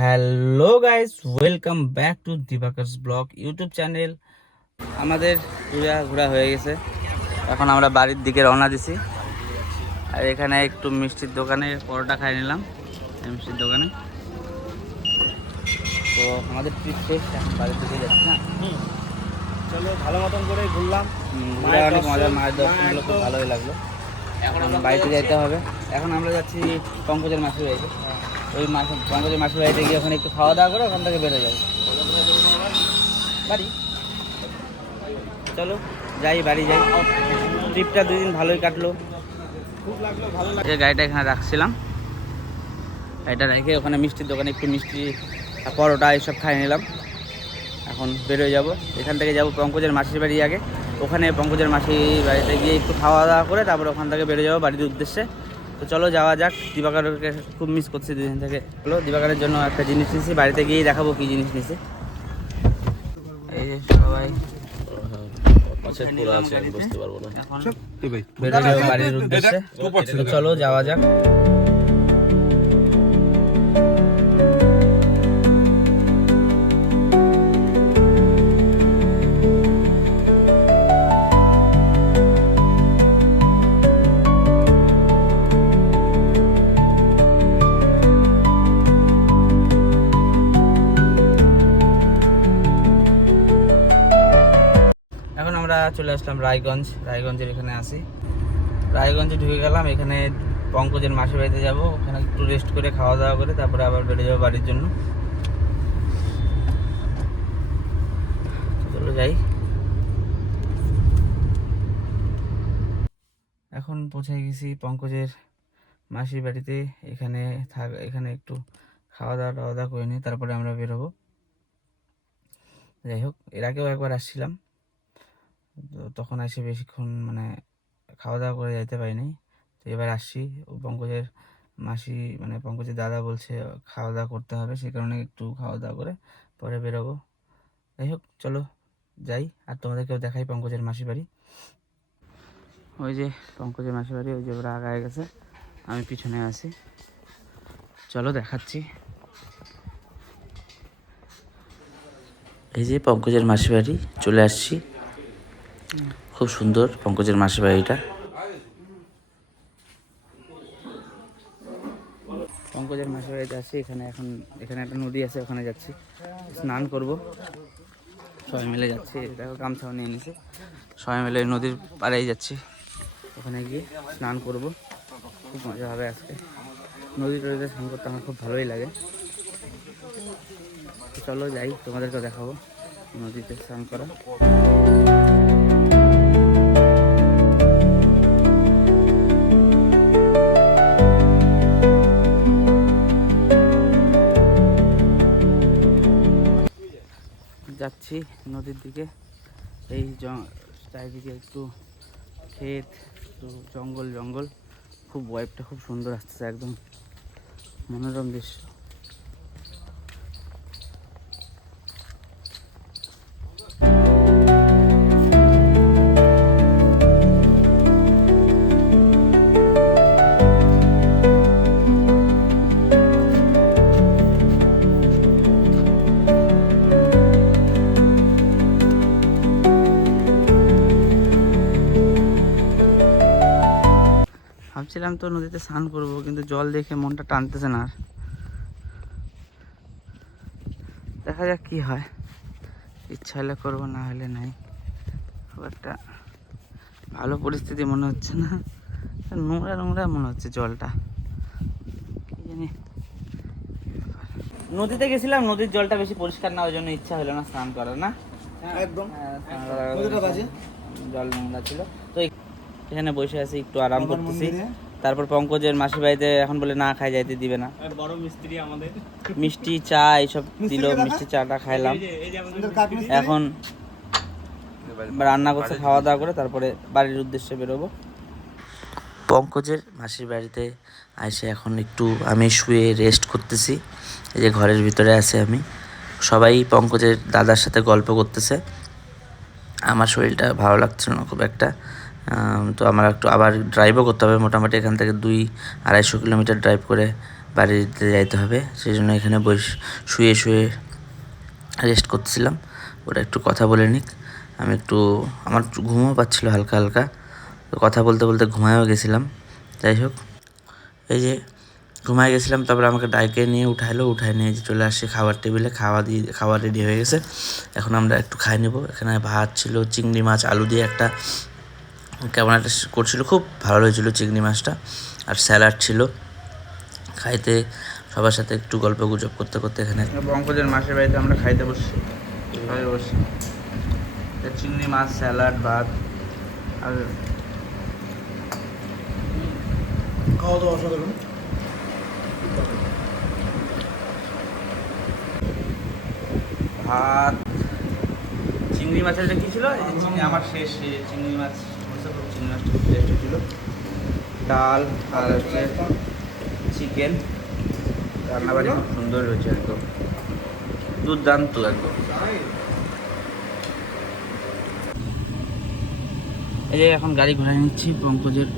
Hello guys, welcome back to Dibakar's blog YouTube channel. আমাদের ঘোরা হয়ে গেছে। এখন আমরা বাড়ির দিকে রওনা দিছি। আর এখানে একটু মিষ্টির দোকানে পরোটা খাই নিলাম, এই মিষ্টির দোকানে। তো আমাদের ট্রিপ শেষ, এখন বাড়ির দিকে যাচ্ছি না। চলো, ভালো মতন করে ঘুরলাম। ঘুরে অনেক মজা, মায়ের দর্শন হলো, খুব ভালোই লাগলো। এখন আমরা বাড়িতে যেতে হবে। এখন আমরা যাচ্ছি পঙ্কজের মাসির বাড়িতে। ওই পঙ্কজের মাসির বাড়িতে গিয়ে ওখানে একটু খাওয়া দাওয়া করে ওখান থেকে বেরো যাবো বাড়ি। চলো যাই, বাড়ি যাই। ট্রিপটা 2 দিন ভালোই কাটলো, খুব লাগলো, ভালো এই গাড়িটা এখানে রাখছিলাম। গাড়িটা রেখে ওখানে মিষ্টির দোকানে একটু মিষ্টি পরোটা এইসব খাই নিলাম। এখন বেরোয় যাব, এখান থেকে যাব পঙ্কজের মাসির বাড়ি আগে। ওখানে পঙ্কজের মাসির বাড়িতে গিয়ে একটু খাওয়া দাওয়া করে তারপর ওখান থেকে বেরো যাবো বাড়ির উদ্দেশ্যে। তো চলো যাওয়া যাক। দিবাকরকে খুব মিস করছি 2 দিন থেকে। চলো, দিবাকরের জন্য একটা জিনিস নিয়েছি, বাড়িতে গিয়েই দেখাবো কী জিনিস নিয়েছি। এই যে সবাই বুঝতে পারবো না। এখন বেরো যাবো বাড়ির উদ্দেশ্যে। তো চলো যাওয়া যাক। এখন আমরা চলে আসলাম রায়গঞ্জের এখানে আসি। রায়গঞ্জে ঢুকে গেলাম। এখানে পঙ্কজের মাসির বাড়িতে যাবো, ওখানে একটু রেস্ট করে খাওয়া দাওয়া করে তারপরে আবার বেরিয়ে যাবো বাড়ির জন্য। চলো যাই। এখন পৌঁছে গেছি পঙ্কজের মাসির বাড়িতে। এখানে একটু খাওয়া দাওয়া করে নিই, তারপরে আমরা বেরোবো। যাই হোক, এর আগেও একবার আসছিলাম, তো তখন এসে বেশিক্ষণ খাওয়া দাওয়া করে যেতে পারিনি। তো এবার আসছি, পঙ্কজের মাসি পঙ্কজের দাদা বলছে খাওয়া দাওয়া করতে হবে, সেই কারণে একটু খাওয়া দাওয়া করে পরে বেরোবো। যাই হোক, চলো যাই আর তোমাদেরকেও দেখাই পঙ্কজের মাসির বাড়ি। ওই যে পঙ্কজের মাসির বাড়ি, ওই যে ওরা আগায় গেছে, আমি পিছনে আছি। চলো দেখাচ্ছি। এই যে পঙ্কজের মাসির বাড়ি, চলে আসছি। খুব সুন্দর পঙ্কজের মাসির বাড়িটা। পঙ্কজের মাসির বাড়িতে আছি। এখানে একটা নদী আছে, ওখানে যাচ্ছি, স্নান করব। সবাই মিলে যাচ্ছি, দেখো গামছাও নিয়ে নিয়েছি। সবাই মিলে নদীর পাড়েই যাচ্ছি, ওখানে গিয়ে স্নান করব। খুব মজা হবে আজকে। টদিতে স্নান করতে আমার খুব ভালোই লাগে। চলো যাই, তোমাদেরকেও দেখাবো নদীতে স্নান করা। যাচ্ছি নদীর দিকে। এই চারিদিকে একটু ক্ষেত, একটু জঙ্গল। খুব ওয়েবটা খুব সুন্দর আসতেছে, একদম মনোরম দৃশ্য। ভাবছিলাম তো নদীতে স্নান করবো, কিন্তু জল দেখে মনটা টানতেছে না আর। দেখা যাক কি হয়, ইচ্ছা হলে করবো, না হলে নাই। খুব একটা ভালো পরিস্থিতি মনে হচ্ছে না, নোংরা মনে হচ্ছে জলটা, কি জানি। নদীতে গেছিলাম, নদীর জলটা বেশি পরিষ্কার না, ওই জন্য ইচ্ছা হলো না স্নান করার। না একদম জল নোংরা ছিল। তো এখানে বসে আছি, একটু আরাম করতেছি। তারপর পঙ্কজের মাসির বাড়িতে এখন বলে না খাই যাইতে দিবে না। বড় মিস্ত্রি আমাদের মিষ্টি চা এইসব দিল, মিষ্টি চাটা খাইলাম। এখন রান্না করতে, খাওয়া দাওয়া করে তারপরে বাড়ির উদ্দেশ্যে বেরোবো। পঙ্কজের মাসির বাড়িতে এসে এখন একটু আমি শুয়ে রেস্ট করতেছি। এই যে ঘরের ভিতরে আছি আমি, সবাই পঙ্কজের দাদার সাথে গল্প করতেছে। আমার শরীরটা ভালো লাগছে না খুব একটা। তো আমার একটু আবার ড্রাইভও করতে হবে, মোটামুটি এখান থেকে 200-250 কিলোমিটার ড্রাইভ করে বাড়িতে যাইতে হবে, সেই জন্য এখানে শুয়ে শুয়ে রেস্ট করছিলাম। ওরা একটু কথা বলে নিক, আমি একটু আমার ঘুমও পাচ্ছিলো হালকা হালকা, তো কথা বলতে বলতে ঘুমায়ও গেছিলাম। যাই হোক, এই যে ঘুমায় গেছিলাম, তারপরে আমাকে ডাইকে নিয়ে উঠায় নিয়ে যে চলে আসছি খাবার টেবিলে, খাওয়া রেডি হয়ে গেছে। এখন আমরা একটু খাই নেব। এখানে ভাত ছিল, চিংড়ি মাছ আলু দিয়ে একটা কেমন একটা করছিল, খুব ভালো হয়েছিল চিংড়ি মাছটা, আর স্যালাড ছিল। খাইতে সবার সাথে একটু গল্প গুজব করতে করতে এখানে পঙ্কজের মাসের বাড়িতে আমরা খাইতে বসছি, চিংড়ি মাছ, স্যালাড, ভাত, আর খাওয়া দাওয়া অসাধারণ। ভাত, চিংড়ি মাছের এটা কী ছিল, আমার শেষ চিংড়ি মাছ, চিংড়ি মাছটা খুব টেস্ট ছিল। ডাল আর হচ্ছে চিকেন, রান্নাবাড়ি খুব সুন্দর হয়েছে, একদম দুর্দান্ত একদম। এই যে এখন গাড়ি ঘোরায় নিচ্ছি পঙ্কজের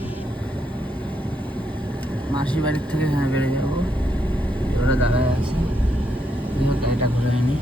মাসি বাড়ির থেকে, হ্যাঁ বেড়ে যাবো, ওরা দাঁড়ায় আছে। গাড়িটা ঘোরায় নি।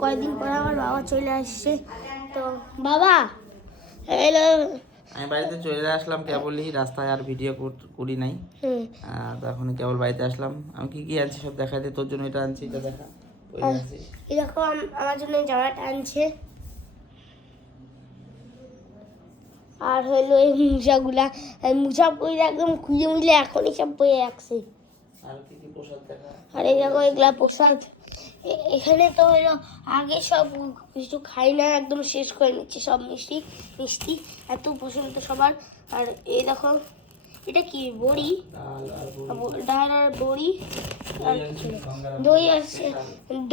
কয়েকদিন পর আমার বাবা চলে আসছে। তো বাবা হ্যালো, আমি বাড়িতে চলে আসলাম কেবলই, রাস্তায় আর ভিডিও করি নাই। তো এখন কেবল বাড়িতে আসলাম। আমি কি কি আনছি সব দেখাই দিই, তোর জন্য এটা আনছি, এটা দেখা। এরকম আমার জন্য জামাটা আনছে, আর হইলো এই মুজা পরে একদম খুঁজে মুজলে এখনই সব বয়ে রাখছে। আর কি কি প্রসাদ দেখা, আর এই দেখো এগুলা প্রসাদ। এখানে তো হলো আগে সব কিছু খাই না, একদম শেষ করে নিচ্ছে সব মিষ্টি মিষ্টি, এত পছন্দ সবার। আর এই দেখো এটা কি বড়ি, ডাল আর বড়ি, আর কিছু না। দই আছে,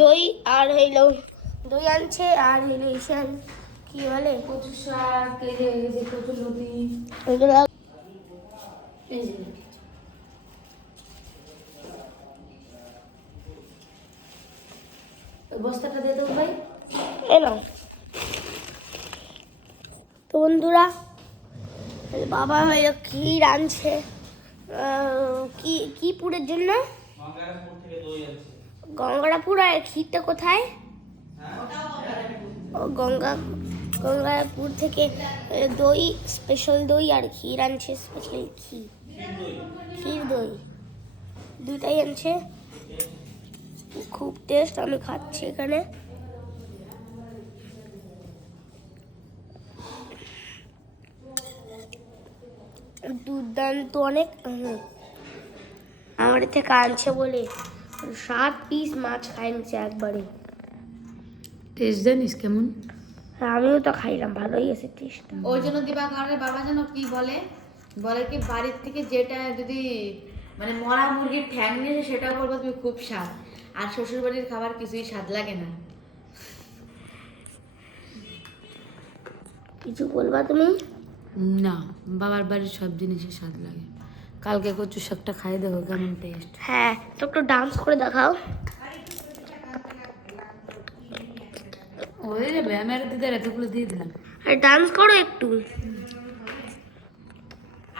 দই আর হইলো দই আনছে, আর হইলো ঈশান কি বলে কচু শাক, কচু লতি, এগুলো বস্তাটা দিয়ে দেবো ভাই, এলো। তো বন্ধুরা, বাবা হইলো ক্ষীর আনছে, কি কি পুরের জন্য, গঙ্গারাপুর। আর ক্ষীরটা কোথায়? ও গঙ্গারাপুর থেকে দই, স্পেশাল দই আর ক্ষীর আনছে, স্পেশাল ক্ষীর দই দুটাই আনছে, খুব টেস্ট। আমি খাচ্ছি এখানে। দুর্দান্ত অনেক। আমার থেকে আনছে বলে 7 পিস মাছ খাই নিচ্ছে একবারে। টেস্ট জানিস কেমন? আমিও তো খাইলাম, ভালোই আছে টেস্ট। ওই জন্য দিবাকরের বাবা যেন কি বলে কি বাড়ির থেকে যেটা যদি মানে মরা মুরগির ঠ্যাং নিয়ে সেটা করবো তুমি খুব স্বাদ, আর শ্বশুর বাড়ির খাবার কিছুই স্বাদ লাগে না। কিছু বলবা তুমি? না, বাবার বাড়ির সব জিনিসই স্বাদ লাগে। কালকে কচু শাকটা খাই দেখো কেমন টেস্ট। হ্যাঁ, তো একটু ডান্স করে দেখাও। ওই রে ব্যায়ামের দিদার এতগুলো দিয়ে দিলাম। আর ডান্স করো একটু।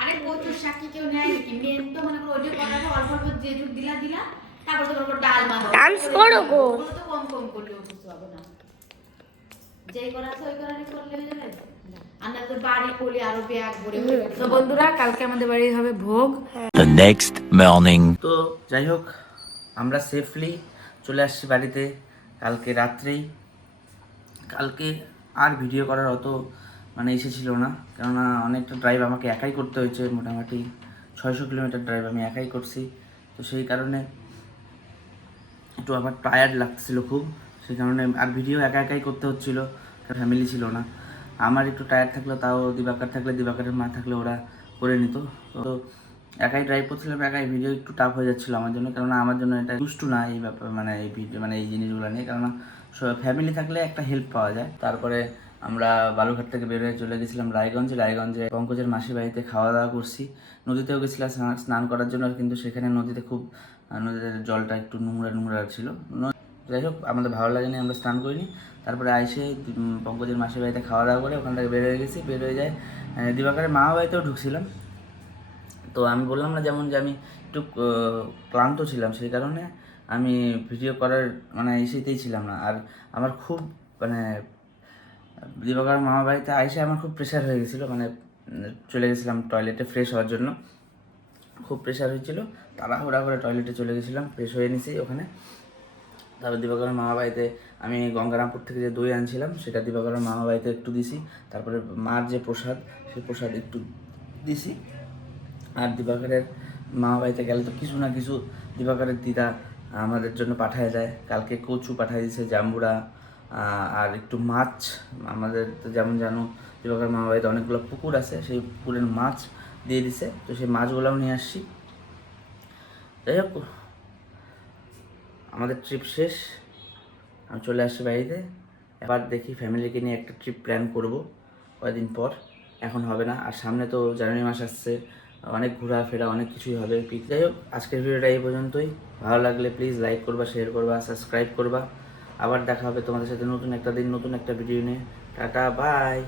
আরে কচু শাক কি কেউ নেয় নাকি? মেন তো মনে করো ওই যে কটাকে অল্প অল্প যেটুক দিলা তারপর তো বলবো ডাল মাখো। ডান্স করো গো। ওগুলো তো কম কম করলেও বুঝতে পারবো না। যেই করা আছে ওই করারই করলে হয়ে যাবে। আমরা তো বাড়ি করলে আরো ব্যাগ ভরে। তো বন্ধুরা, কালকে আমাদের বাড়ি হবে ভোগ। The next morning. তো যাই হোক, আমরা সেফলি চলে আসছি বাড়িতে কালকে রাত্রেই। কালকে আর ভিডিও করার অত মানে ছিল না, কেননা অনেকটা ড্রাইভ আমাকে একাই করতে হয়েছে, মোটামুটি 600 কিলোমিটার ড্রাইভ আমি একাই করছি। তো সেই কারণে একটু আমার টায়ার্ড লাগছিল খুব, সেই কারণে আর ভিডিও একাই করতে হচ্ছিলো, ফ্যামিলি ছিল না। আমার একটু টায়ার্ড থাকলে তাও দিবাকর থাকলে, দিবাকরের মা থাকলে ওরা করে নিত। তো একাই ড্রাইভ করছিলাম, একাই ভিডিও একটু টাফ হয়ে যাচ্ছিলো আমার জন্য, কেননা আমার জন্য এটা দুষ্টু না এই ব্যাপার, মানে এই ভিডিও মানে এই জিনিসগুলো নিয়ে, কেননা ফ্যামিলি থাকলে একটা হেল্প পাওয়া যায়। তারপরে আমরা বালুঘাট থেকে বের হয়ে চলে গেছিলাম রায়গঞ্জে পঙ্কজের মাসির বাড়িতে খাওয়া দাওয়া করছি। নদীতেও গেছিলাম স্নান করার জন্য, কিন্তু সেখানে নদীতে খুব নদীতে জলটা একটু নোংরা ছিল। যাই হোক, আমাদের ভালো লাগেনি, আমরা স্নান করিনি। তারপরে আইসে পঙ্কজের মাসির বাড়িতে খাওয়া দাওয়া করে ওখান থেকে বের হয়ে গেছি। বের হয়ে যায় দিবাকরের মা বাড়িতেও ঢুকছিলাম। তো আমি বললাম না যেমন যে আমি একটু ক্লান্ত ছিলাম, সেই কারণে আমি ভিডিও করার মানে ইসেতেই ছিলাম না। আর আমার খুব মানে দিবাকর মামা বাড়িতে আইসে আমার খুব প্রেশার হয়ে গেছিলো, মানে চলে গেছিলাম টয়লেটে ফ্রেশ হওয়ার জন্য, খুব প্রেশার হয়েছিল। তাড়াহুড়া করে টয়লেটে চলে গেছিলাম, ফ্রেশ হয়ে নিছি ওখানে। তারপর দিবাকরের মামা বাড়িতে আমি গঙ্গারামপুর থেকে যে দই আনছিলাম সেটা দিবাকরের মামা বাড়িতে একটু দিছি। তারপরে মার যে প্রসাদ, সেই প্রসাদ একটু দিছি। আর দিবাকরের মামা বাড়িতে গেলে তো কিছু না কিছু দিবাকরের দিদা আমাদের জন্য পাঠায় যায়। কালকে কচু পাঠায় দিয়েছে, জাম্বুরা, আর একটু মাছ। আমাদের তো যেমন জানো দিবাকরের মামা বাড়িতে অনেকগুলো পুকুর আছে, সেই পুকুরের মাছ দিয়ে দিছে, তো সেই মাছগুলোও নিয়ে আসছি। যাই হোক, আমাদের ট্রিপ শেষ, আমি চলে আসছি বাড়িতে। এবার দেখি ফ্যামিলিকে নিয়ে একটা ট্রিপ প্ল্যান করব কয়েকদিন পর, এখন হবে না। আর সামনে তো জানুয়ারি মাস আসছে, অনেক ঘোরাফেরা, অনেক কিছুই হবে। যাই হোক, আজকের ভিডিওটা এই পর্যন্তই। ভালো লাগলে প্লিজ লাইক করবা, শেয়ার করবা, সাবস্ক্রাইব করবা। আবার দেখা হবে তোমাদের সাথে নতুন একটা দিন, নতুন একটা ভিডিও নিয়ে। Tata, by.